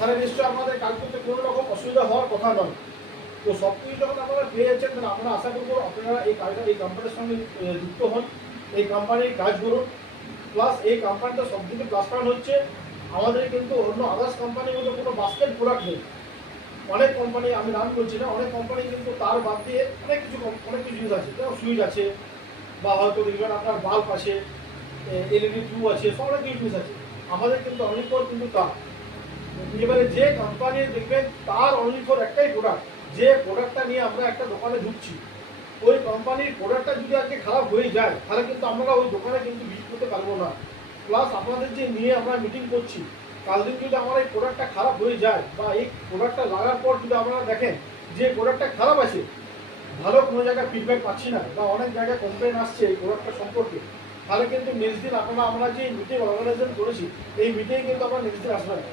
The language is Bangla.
তাহলে নিশ্চয়ই আমাদের কাজ করতে কোনো রকম অসুবিধা হওয়ার কথা নয়। তো সব কিছু যখন আপনারা পেয়ে যাচ্ছেন, তাহলে আমরা আশা করবো আপনারা এই কাজটা এই কোম্পানির সঙ্গে যুক্ত হন, এই কোম্পানির কাজ করুন। প্লাস এই কোম্পানিটা সবথেকে প্লাস পয়েন্ট হচ্ছে আমাদের কিন্তু অন্য আদার্স কোম্পানির মধ্যে কোনো বাস্কেট প্রোডাক্ট নেই। অনেক কোম্পানি, আমি নাম বলছি না, অনেক কোম্পানি কিন্তু তার বাদ দিয়ে অনেক কিছু জিনিস আছে, যেমন সুইচ আছে বা হয়তো দেখবেন আপনার বাল্ব আছে, এলইডি টিউব আছে, সব অনেক কিছু জিনিস আছে। আমাদের কিন্তু অনেক পর কিন্তু তার এবারে যে কোম্পানি দেখবেন তার অনলি ফর একটাই প্রোডাক্ট, যে প্রোডাক্টটা নিয়ে আমরা একটা দোকানে ঢুকছি, ওই কোম্পানির প্রোডাক্টটা যদি আজকে খারাপ হয়ে যায় তাহলে কিন্তু আমরা ওই দোকানে কিন্তু বিক্রি করতে পারবো না। প্লাস আপনাদের যে নিয়ে আমরা মিটিং করছি, কাল দিন যদি আমার এই প্রোডাক্টটা খারাপ হয়ে যায় বা এই প্রোডাক্টটা লাগার পর যদি আপনারা দেখেন যে প্রোডাক্টটা খারাপ আছে, ভালো কোনো জায়গায় ফিডব্যাক পাচ্ছি না বা অনেক জায়গায় কমপ্লেন আসছে এই প্রোডাক্টটা সম্পর্কে, তাহলে কিন্তু নেক্সট দিন আমরা যে মিটিং অর্গানাইজেশন করেছি এই মিটিংয়ে কিন্তু আমরা নেক্সট দিন আসবেন না।